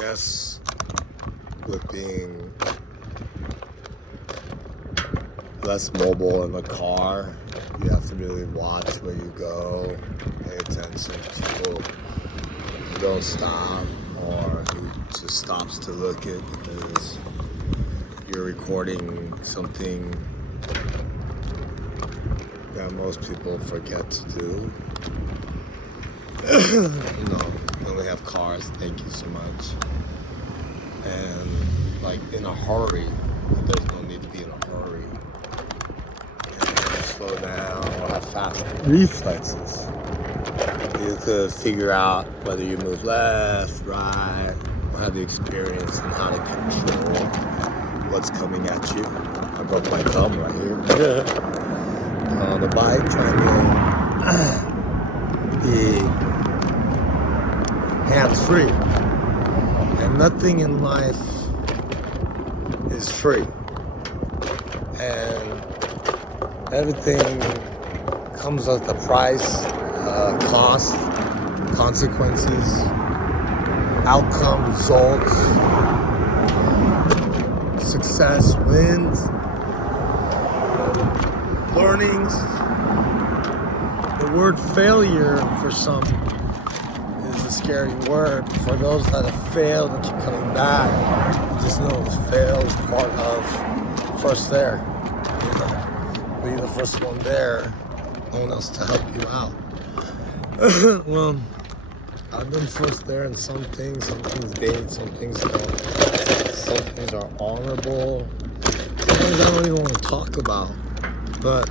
guess with being less mobile in the car, you have to really watch where you go, pay attention to people who don't stop or who just stops to look at because you're recording something that most people forget to do. No, we only have cars, thank you so much. And like in a hurry, but there's no need to be in a hurry. And slow down or have fast reflexes. You could figure out whether you move left, right, or have the experience in how to control what's coming at you. I broke my thumb right here. On the bike, trying to be hands-free. And nothing in life is free. And everything comes with a price, cost, consequences, outcome, results, success, wins, learnings. The word failure for some is a scary word. For those that have failed and keep coming back, just know fail is part of first there. You know, be the first one there, no one else to help you out. Well, I've been first there in some things date, some things don't. Some things are honorable. Some things I don't even want to talk about. But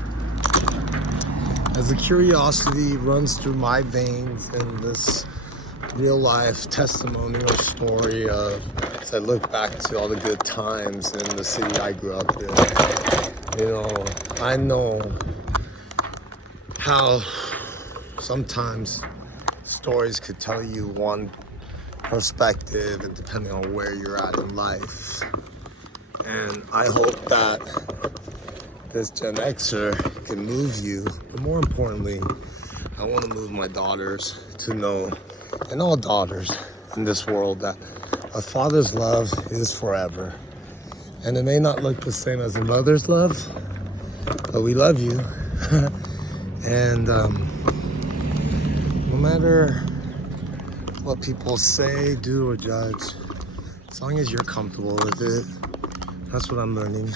as the curiosity runs through my veins in this real life testimonial story of, as I look back to all the good times in the city I grew up in, you know, I know how sometimes stories could tell you one perspective and depending on where you're at in life. And I hope that this Gen Xer can move you, but more importantly, I want to move my daughters to know, and all daughters in this world, that a father's love is forever. And it may not look the same as a mother's love, but we love you. And no matter what people say, do, or judge, as long as you're comfortable with it, that's what I'm learning.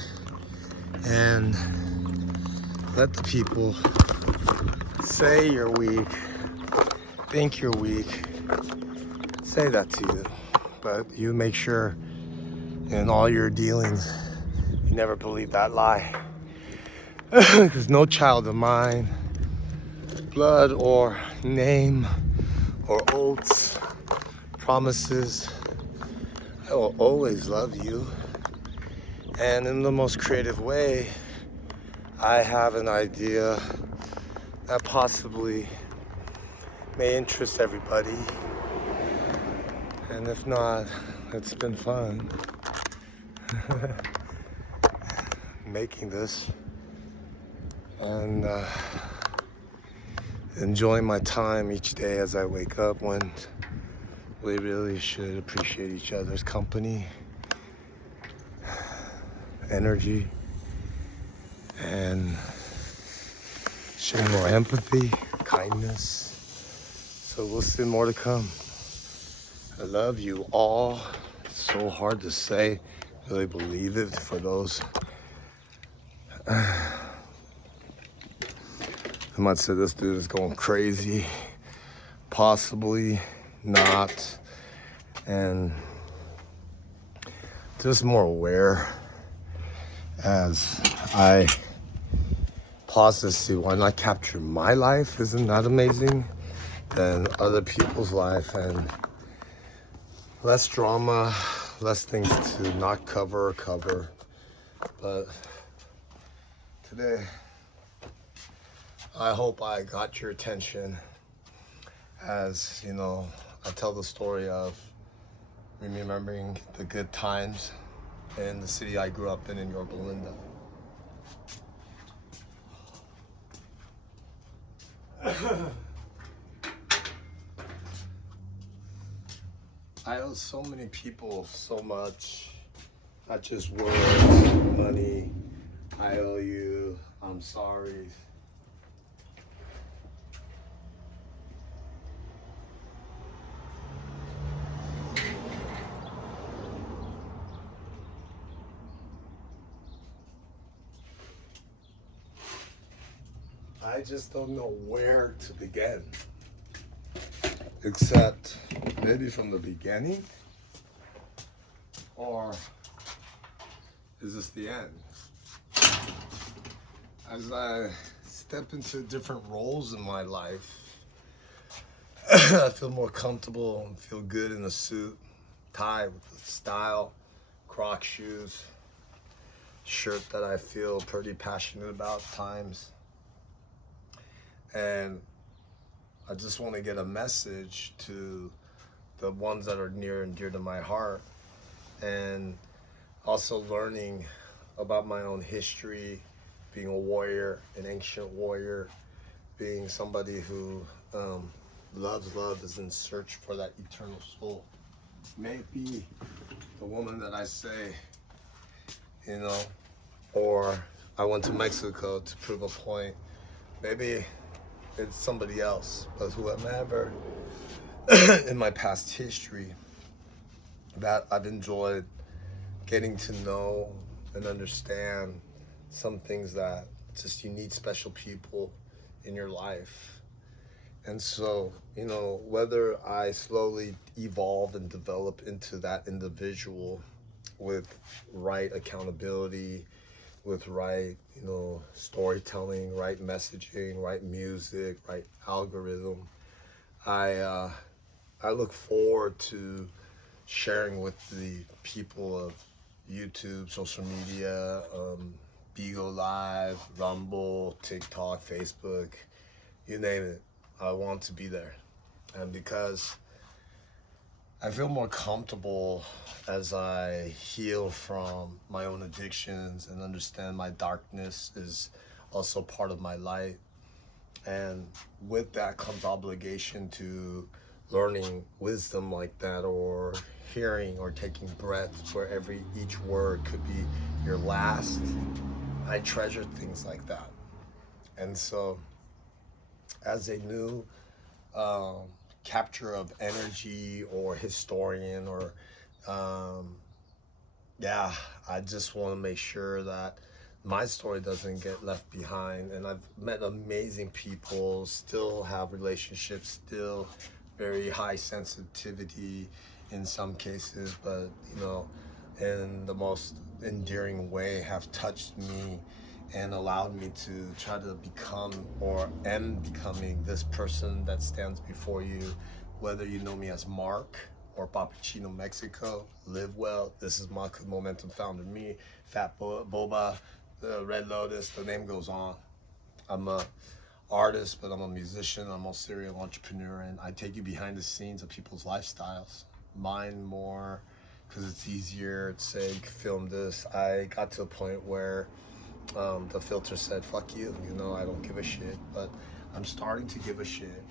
And let the people say you're weak, think you're weak, say that to you. But you make sure in all your dealings, you never believe that lie. Because no child of mine, blood or name or oaths, promises, I will always love you. And in the most creative way, I have an idea that possibly may interest everybody. And if not, it's been fun making this and enjoying my time each day as I wake up, when we really should appreciate each other's company, energy, and show more empathy, kindness. So we'll see more to come. I love you all. It's so hard to say, really believe it for those who might say this dude is going crazy. Possibly not. And just more aware as I pause to see, why not capture my life? Isn't that amazing? Than other people's life, and less drama, less things to not cover. But today, I hope I got your attention as, you know, I tell the story of remembering the good times in the city I grew up in Yorba Linda. I owe so many people so much, not just words, money. I owe you, I'm sorry. I just don't know where to begin. Except maybe from the beginning? Or is this the end? As I step into different roles in my life, I feel more comfortable and feel good in a suit, tie with style, Croc shoes, shirt that I feel pretty passionate about times. And I just want to get a message to the ones that are near and dear to my heart, and also learning about my own history, being a warrior, an ancient warrior, being somebody who loves love, is in search for that eternal soul. Maybe the woman that I say, or I went to Mexico to prove a point. Maybe it's somebody else, but whoever in my past history that I've enjoyed getting to know and understand some things that just you need special people in your life. And so, whether I slowly evolve and develop into that individual with right accountability, with right, storytelling, right messaging, right music, right algorithm, I look forward to sharing with the people of YouTube, social media, Bigo Live, Rumble, TikTok, Facebook, you name it. I want to be there. And because I feel more comfortable as I heal from my own addictions and understand my darkness is also part of my light. And with that comes obligation to learning wisdom like that, or hearing or taking breaths where each word could be your last. I treasure things like that. And so as a new capture of energy or historian, or I just want to make sure that my story doesn't get left behind. And I've met amazing people, still have relationships, still very high sensitivity in some cases, but in the most endearing way have touched me and allowed me to try to become, or am becoming, this person that stands before you, whether you know me as Mark or Papachino Mexico. Live well. This is my Momentum founder, me, Fat Boba, the Red Lotus, the name goes on. I'm a artist, but I'm a musician, I'm a serial entrepreneur, and I take you behind the scenes of people's lifestyles. Mine more, because it's easier to say, film this. I got to a point where the filter said, fuck you, I don't give a shit, but I'm starting to give a shit.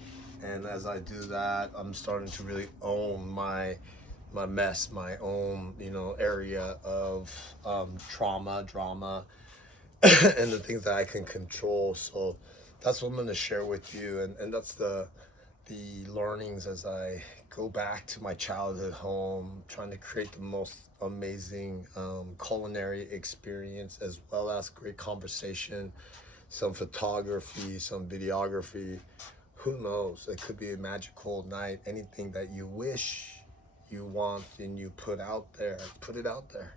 And as I do that, I'm starting to really own my mess, my own, area of trauma, drama, and the things that I can control. So that's what I'm going to share with you. And that's the learnings as I go back to my childhood home, trying to create the most amazing culinary experience, as well as great conversation, some photography, some videography. Who knows? It could be a magical night. Anything that you wish, you want, and you put out there, put it out there.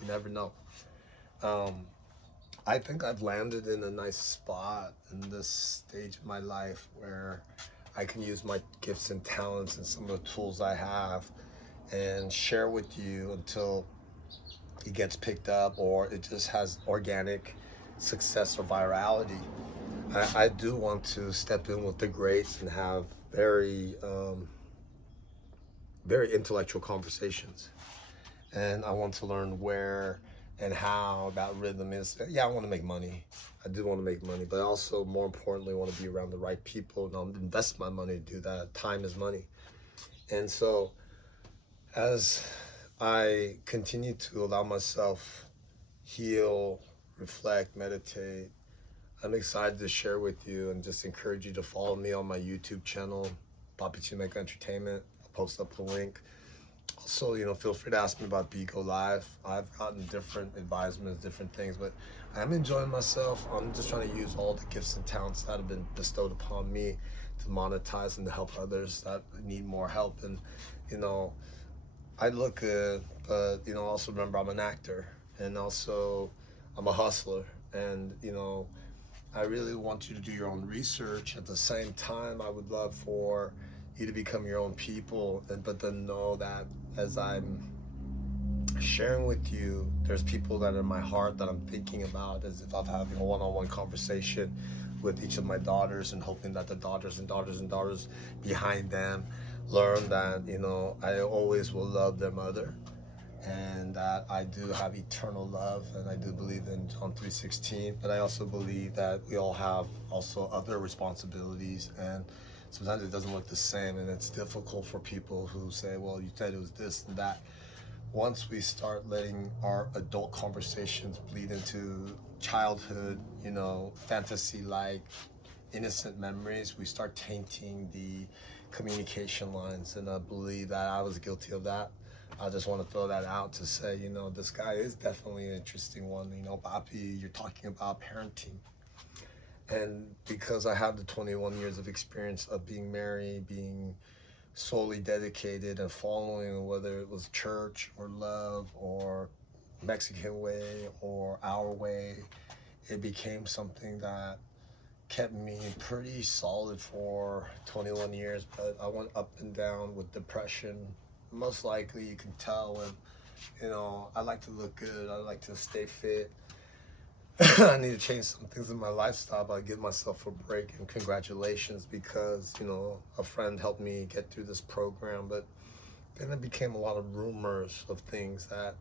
You never know. I think I've landed in a nice spot in this stage of my life where I can use my gifts and talents and some of the tools I have and share with you until it gets picked up or it just has organic success or virality. I do want to step in with the greats and have very intellectual conversations. And I want to learn where and how that rhythm is. Yeah, I want to make money. I do want to make money, but also more importantly, I want to be around the right people and I'll invest my money to do that. Time is money. And so As I continue to allow myself heal, reflect, meditate, I'm excited to share with you and just encourage you to follow me on my YouTube channel, Papi Chimeka Entertainment. I'll post up the link. Also, feel free to ask me about Bigo Live. I've gotten different advisements, different things, but I'm enjoying myself. I'm just trying to use all the gifts and talents that have been bestowed upon me to monetize and to help others that need more help. And, I look good, but, also remember I'm an actor, and also I'm a hustler. And, I really want you to do your own research. At the same time, I would love for you to become your own people, but then know that as I'm sharing with you, there's people that are in my heart that I'm thinking about, as if I'm having a one-on-one conversation with each of my daughters, and hoping that the daughters and daughters and daughters behind them learn that, I always will love their mother, and that I do have eternal love, and I do believe in John 3:16, but I also believe that we all have also other responsibilities, and sometimes it doesn't look the same, and it's difficult for people who say, well, you said it was this and that. Once we start letting our adult conversations bleed into childhood, fantasy-like innocent memories, we start tainting the communication lines, and I believe that I was guilty of that. I just want to throw that out to say, this guy is definitely an interesting one. Papi, you're talking about parenting. And because I have the 21 years of experience of being married, being solely dedicated and following, whether it was church or love or Mexican way or our way, it became something that kept me pretty solid for 21 years. But I went up and down with depression. Most likely you can tell, and I like to look good, I like to stay fit. I need to change some things in my lifestyle, but I give myself a break, and congratulations, because a friend helped me get through this program. But then it became a lot of rumors of things that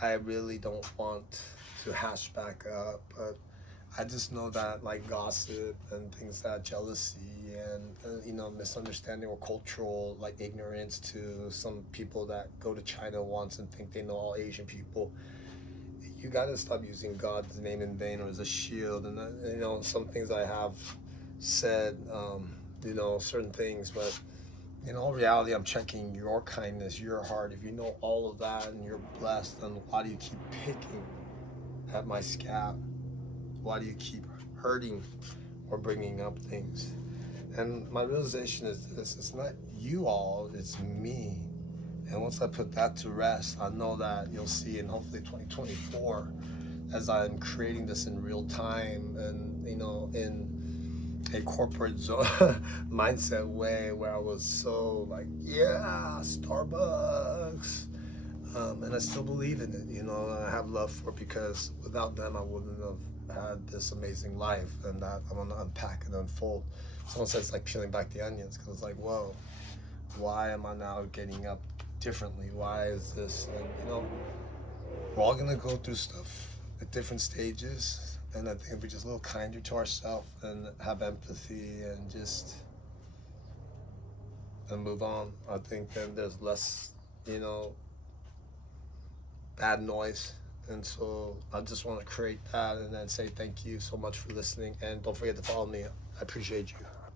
I really don't want to hash back up. But I just know that, like gossip and things, that jealousy and misunderstanding or cultural like ignorance to some people that go to China once and think they know all Asian people. You gotta stop using God's name in vain or as a shield. And some things I have said, certain things, but in all reality, I'm checking your kindness, your heart. If you know all of that and you're blessed, then why do you keep picking at my scab? Why do you keep hurting or bringing up things? And my realization is this: it's not you all, it's me. And once I put that to rest, I know that you'll see in hopefully 2024, as I'm creating this in real time and, in a corporate mindset way, where I was so like, yeah, Starbucks. And I still believe in it, and I have love for it, because without them, I wouldn't have had this amazing life, and that I'm gonna unpack and unfold. Someone says it's like peeling back the onions, because it's like, whoa, why am I now getting up differently? Why is this? And we're all gonna go through stuff at different stages, and I think if we're just a little kinder to ourselves and have empathy and and move on, I think then there's less, bad noise. And so I just want to create that and then say thank you so much for listening, and don't forget to follow me. I appreciate you.